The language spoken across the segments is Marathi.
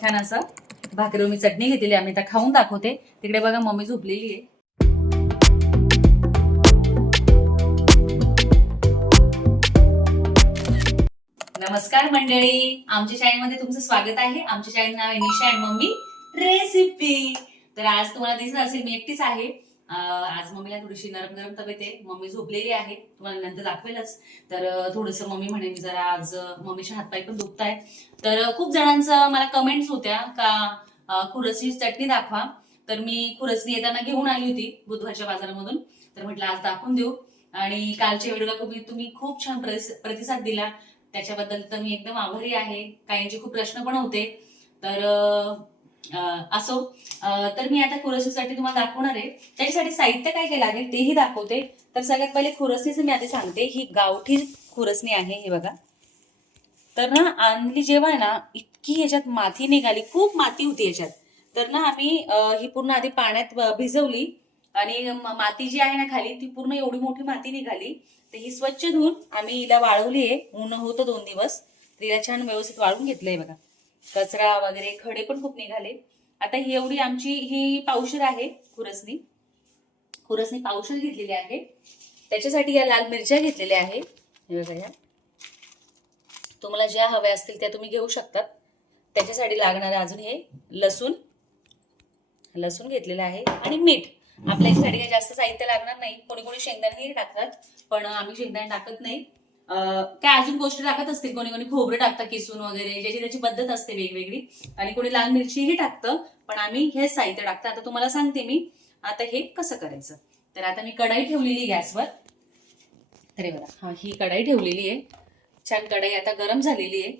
छान असं भाकरी मी चटणी घेतलेली आम्ही आता खाऊन दाखवते. तिकडे बघा मम्मी झोपलेली आहे. नमस्कार मंडळी. आमच्या शाळेमध्ये तुमचं स्वागत आहे. आमच्या शाळेचं नाव आहे निशा अँड मम्मी रेसिपी तर आज तुम्हाला दिसत असेल मी एकटीच आहे. आज मम्मीला थोडीशी नरम नरम तब्येत आहे. मम्मी झोपलेली आहे. तुम्हाला नंतर दाखवेलच. तर थोडस मम्मी म्हणेन जरा आज मम्मीचे हातपाय पण दुखत आहेत तर खूप जणांचं मला कमेंट्स होत्या का खुरसची चटणी दाखवा. तर मी खुरसणी येताना घेऊन आली होती बुधवारच्या बाजारामधून. तर म्हटलं आज दाखवून देऊ. आणि कालच्या व्हिडिओला तुम्ही तुम्ही खूप छान प्रतिसाद दिला. त्याच्याबद्दल तर मी एकदम आभारी आहे. काहींचे खूप प्रश्न पण होते. तर असो. तर मी आता खुरसीसाठी तुम्हाला दाखवणार आहे. त्याच्यासाठी साहित्य काय काय लागेल तेही दाखवते. तर सगळ्यात पहिले खुरसणीचं मी आधी सांगते. ही गावठी खुरसणी आहे हे बघा. तर ना आणली जेव्हा ना इतकी याच्यात माती निघाली. खूप माती होती याच्यात. तर ना आम्ही ही पूर्ण आधी पाण्यात भिजवली. आणि माती जी आहे ना खाली ती पूर्ण एवढी मोठी माती निघाली. तर ही स्वच्छ धुवून आम्ही हिला वाळवली आहे. ऊन होतं दोन दिवस. तर हिला छान व्यवस्थित वाळून घेतलंय बघा. कचरा वगैरे खडे पण खूप निघाले. आता ही एवढी आमची ही पावशर आहे खुरसनी खुरसनी पावशर घेतलेली आहे. त्याच्यासाठी या लाल मिरच्या घेतलेल्या आहे. हे बघा या. तुम्हाला ज्या हव्या असतील त्या तुम्ही घेऊ शकतात. त्याच्यासाठी लागणार अजून हे लसूण. लसूण घेतलेलं आहे. आणि मीठ. आपल्या याच्यासाठी काही जास्त साहित्य लागणार नाही. कोणी कोणी शेंगदाणे टाकतात. पण आम्ही शेंगदाणे टाकत नाही. काय अजून गोष्टी टाकत असतील? कोणी कोणी खोबरं टाकतं किसून वगैरे ज्याची त्याची पद्धत असते वेगवेगळी. आणि कोणी लाल मिरचीही टाकतं पण आम्ही हे साहित्य टाकतं. आता तुम्हाला सांगते मी आता हे कसं करायचं? तर आता मी कढाई ठेवलेली गॅसवर. अरे बघा हा ही कढाई ठेवलेली आहे. छान कढाई आता गरम झालेली आहे.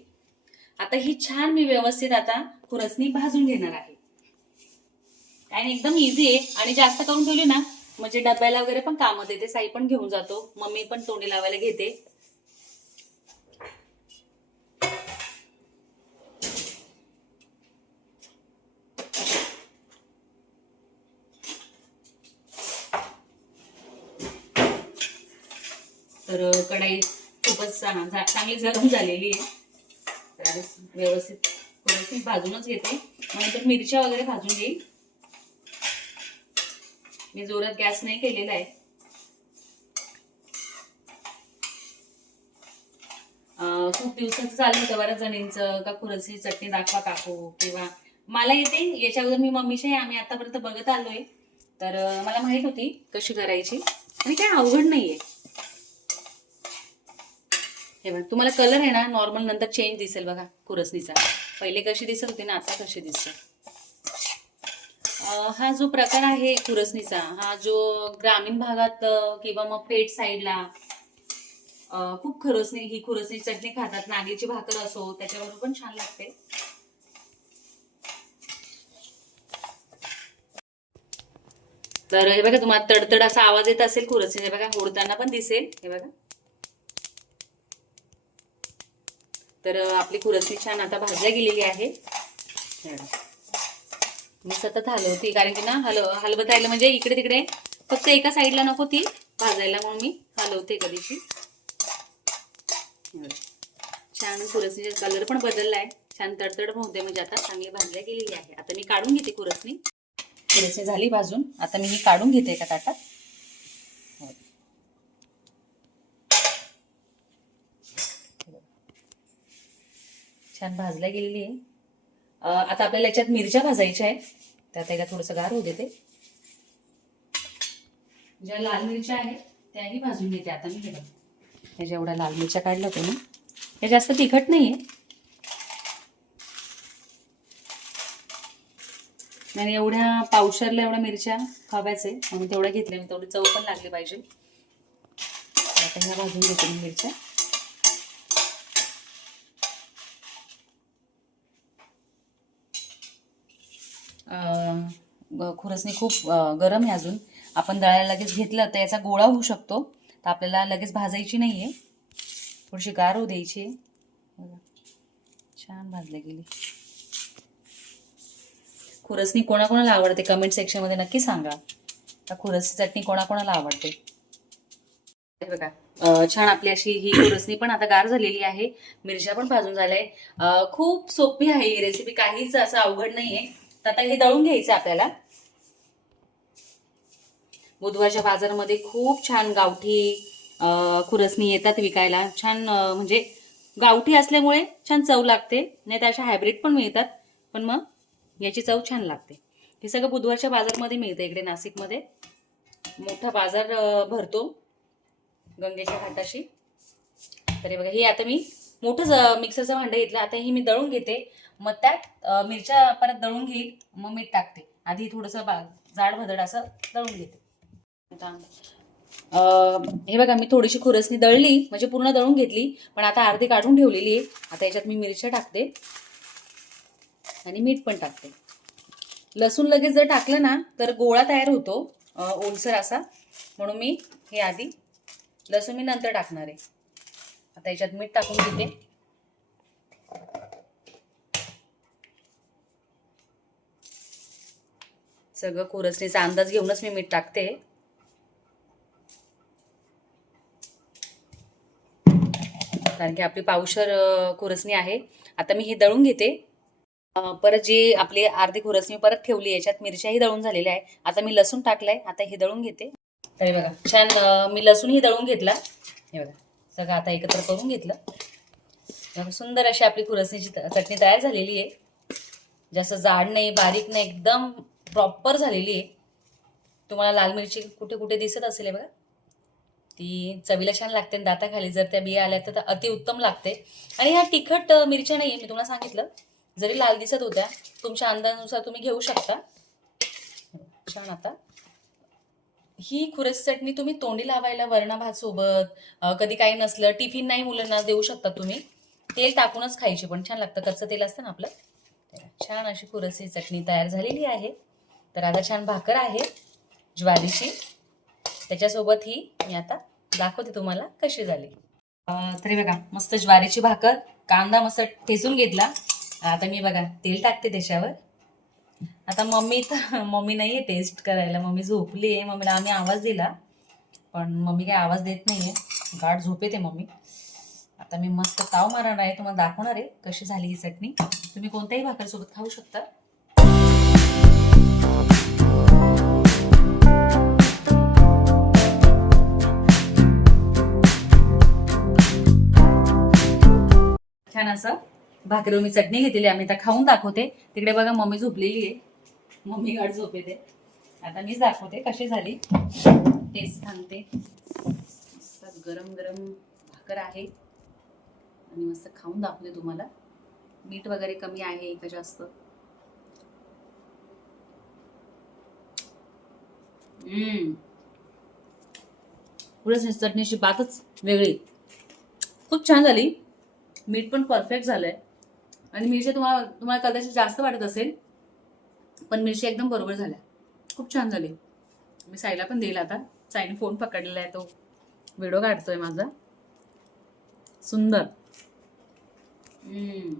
आता ही छान मी व्यवस्थित आता खुरसणी भाजून घेणार आहे. काय नाही, एकदम इझी आहे. आणि जास्त करून ठेवली ना म्हणजे डब्याला वगैरे पण कामात येते साई पण घेऊन जातो. मम्मी पण तोंडी लावायला घेते. तर कढाई खूपच चांगली गरम झालेली आहे. तर व्यवस्थित थोडीशी भाजूनच घेते. नंतर मिरच्या वगैरे भाजून घेईल. मी जोरात गॅस नाही केलेला आहे. खूप दिवसाचं चालू होतं बऱ्याच जणींचं का खुरसी चटणी दाखवा काकू किंवा मला येते. याच्या अगोदर मी मम्मीचे आम्ही आतापर्यंत बघत आलोय. तर मला माहीत होती कशी करायची. आणि काय अवघड नाहीये. हे बघा तुम्हाला कलर आहे ना नॉर्मल नंतर चेंज दिसेल बघा कुरसणीचा. पहिले कशी दिसत होती ना आता कशी दिसते? हा जो प्रकार आहे कुरसणीचा हा जो ग्रामीण भागात किंवा मग पेट साईडला खूप खुरसणी ही खुरसणी चटणी खातात नागेची भाकर असो त्याच्यावर पण छान लागते. तर हे बघा तुम्हाला तडतड असा आवाज येत असेल खुरसणी बघा ओढताना पण दिसेल हे बघा. तर आपली कुरसणी छान आता भाजल्या गेलेली आहे. मी सतत हलवते कारण की ना हलव हलवत राहिलं म्हणजे इकडे तिकडे फक्त एका साईडला नको ती भाजायला म्हणून मी हलवते कधीची छान कुरसणीचा कलर पण बदललाय. छान तडतड होते म्हणजे आता चांगली भाजल्या गेलेली आहे. आता मी काढून घेते कुरसणी कुरसणी झाली भाजून. आता मी ही काढून घेते एका ताटात. छान भाजल्या गेलेली आहे. आता आपल्याला याच्यात मिरच्या भाजायच्या आहेत. त्यात एकदा थोडंसं गार होऊ देते. ज्या लाल मिरच्या आहेत त्याही भाजून घेते आता मी बघा. या जेवढ्या लाल मिरच्या काढल्या होत्या ना त्या जास्त तिखट नाहीये. आणि एवढ्या पावशरला एवढ्या मिरच्या हव्याच आहे म्हणून तेवढ्या घेतल्या मी तेवढी चव पण लागली पाहिजे. आता ह्या भाजून घेते मी मिरच्या. खुरसणी खूप गरम आहे अजून. आपण दळायला लगेच घेतलं तर याचा गोळा होऊ शकतो. तर आपल्याला लगेच भाजायची नाही आहे थोडीशी गार होऊ द्यायची. आहे. बघा. छान भाजली गेली. खुरसणी कोणाकोणाला आवडते? कमेंट सेक्शनमध्ये नक्की सांगा. का खुरसची चटणी कोणाकोणाला आवडते? बघा छान आपली अशी ही खुरसणी पण आता गार झालेली आहे. मिरच्या पण भाजून झाल्या खूप सोपी आहे ही रेसिपी काहीच असं अवघड नाहीये. तर आता हे दळून घ्यायचं आपल्याला. बुधवारच्या बाजारमध्ये खूप छान गावठी खुरसणी येतात विकायला. छान म्हणजे गावठी असल्यामुळे छान चव लागते. नाही तर अशा हायब्रिड पण मिळतात. पण मग याची चव छान लागते. हे सगळं बुधवारच्या बाजारमध्ये मिळतं इकडे नाशिकमध्ये. मोठा बाजार भरतो गंगेच्या घाटाशी. तरी बघा हे आता मी मोठं मिक्सरचं भांडं घेतलं आता हे मी दळून घेते. मग त्यात मिरच्या परत दळून घेईल मग मीठ टाकते. आधी थोडंसं बा जाड भदड असं दळून घेते. हे बघा मी थोडीशी खुरसणी दळली म्हणजे पूर्ण दळून घेतली पण आता अर्धी काढून ठेवलेली आहे. आता याच्यात मी मिरच्या टाकते. आणि मीठ पण टाकते. लसूण लगेच जर टाकलं ना तर गोळा तयार होतो ओलसर असा. म्हणून मी हे आधी लसूण मी नंतर टाकणार आहे. आता याच्यात मीठ टाकून घेते. सगळं कोरसणीचा अंदाज घेऊनच मी मीठ टाकते. कारण की आपली पावशर कोरसणी खुरसणी आहे. आता मी हे दळून घेते. परत जी आपली अर्धी खुरसणी परत ठेवली याच्यात मिरच्याही दळून झालेल्या आहे आता मी लसूण टाकलाय आता हे दळून घेते. तर बघा छान मी लसूणही दळून घेतला. हे बघा. सगळं आता एकत्र करून घेतलं. सुंदर अशी आपली खुरसणीची चटणी तयार झालेली आहे. जास्त जाड नाही बारीक नाही एकदम प्रॉपर झालेली आहे. तुम्हाला लाल मिरची कुठे कुठे दिसत असेल हे बघा. ती चवीला छान लागते आणि दाताखाली जर त्या बिया आल्या तर अतिउत्तम लागते. आणि ह्या तिखट मिरच्या नाही मी तुम्हाला सांगितलं. जरी लाल दिसत होत्या तुमच्या अंदाजानुसार तुम्ही घेऊ शकता. छान आता. ही खुरस चटणी तुम्ही तोंडी लावायला वरणा भात सोबत कधी काही नसलं टिफिन नाही मुलांना देऊ शकता तुम्ही. तेल टाकूनच खायची पण छान लागतं. कच्चं तेल असतं ना आपलं? छान अशी खुरसची चटणी तयार झालेली आहे. तर आता छान भाकर आहे ज्वारीची. त्याच्यासोबत ही मी आता दाखवते तुम्हाला कशी झाली. तरी बघा मस्त ज्वारीची भाकर. कांदा मस्त ठेचून घेतला. आता मी बघा तेल टाकते त्याच्यावर. आता मम्मी तर मम्मी नाही आहे टेस्ट करायला. मम्मी झोपली आहे मम्मीला आम्ही आवाज दिला. पण मम्मी काही आवाज देत नाही आहे गाठ झोपेते मम्मी. आता मी मस्त ताव मारणार आहे. तुम्हाला दाखवणार आहे कशी झाली ही चटणी. तुम्ही कोणत्याही भाकरीसोबत खाऊ शकता. छान असं भाकरीवर मी चटणी घेतलेली आम्ही आता खाऊन दाखवते. तिकडे बघा मम्मी झोपलेली आहे. मम्मी गाठ झोपेते. आता मीच दाखवते कशी झाली. तेच सांगते. मस्त गरम गरम भाकर आहे. आणि मस्त खाऊन दाखवते तुम्हाला. मीठ वगैरे कमी आहे का जास्त. चटणीची बातच वेगळी. खूप छान झाली. मीठ पण परफेक्ट झालंय. आणि मिरची तुम्हाला तुम्हाला कदाचित जास्त वाटत असेल पण मिरची एकदम बरोबर झाल्या. खूप छान झाली. मी साईला पण देईल आता. साईने फोन पकडलेला आहे तो. व्हिडिओ काढतोय माझा. सुंदर. हम्म.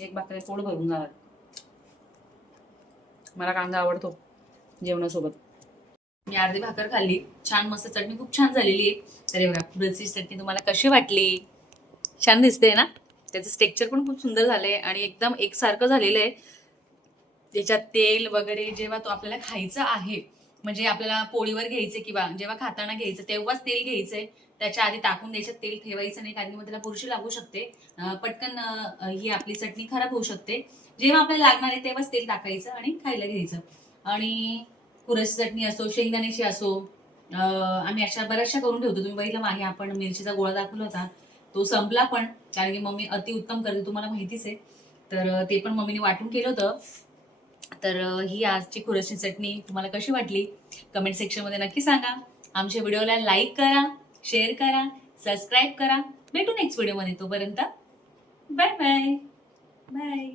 एक भाकरी पोट भरून जाणार. मला कांदा आवडतो जेवणासोबत. मी अर्धी भाकर खाल्ली. छान मस्त चटणी. खूप छान झालेली आहे. तरी बघा पुरची चटणी तुम्हाला कशी वाटली? छान दिसते ना? त्याचं स्ट्रक्चर पण खूप सुंदर झालंय आणि एकदम एकसारखं झालेलं आहे. त्याच्यात तेल वगैरे जेव्हा तो आपल्याला खायचं आहे म्हणजे आपल्याला पोळीवर घ्यायचं किंवा जेव्हा खाताना घ्यायचं तेव्हाच तेल घ्यायचंय. त्याच्या आधी टाकून द्यायचं तेल ठेवायचं नाही कारण मग त्याला बुरशी लागू शकते. पटकन ही आपली चटणी खराब होऊ शकते. जेव्हा आपल्याला लागणार आहे तेव्हाच तेल टाकायचं आणि खायला घ्यायचं. आणि कुरची चटणी असो शेंगदाण्याची असो आम्ही अशा बऱ्याचशा करून ठेवतो. तुम्ही बघितलं मागे आपण मिरचीचा गोळा दाखवला होता. तो संपला पण कारण की मम्मी अतिउत्तम करते तुम्हाला माहितीच आहे. तर ते पण मम्मीने वाटून केलं होतं. तर ही आजची खुरशी चटणी तुम्हाला कशी वाटली? कमेंट सेक्शनमध्ये नक्की सांगा. आमच्या व्हिडिओला लाईक करा शेअर करा सबस्क्राईब करा. भेटू नेक्स्ट व्हिडिओमध्ये तोपर्यंत. Bye bye bye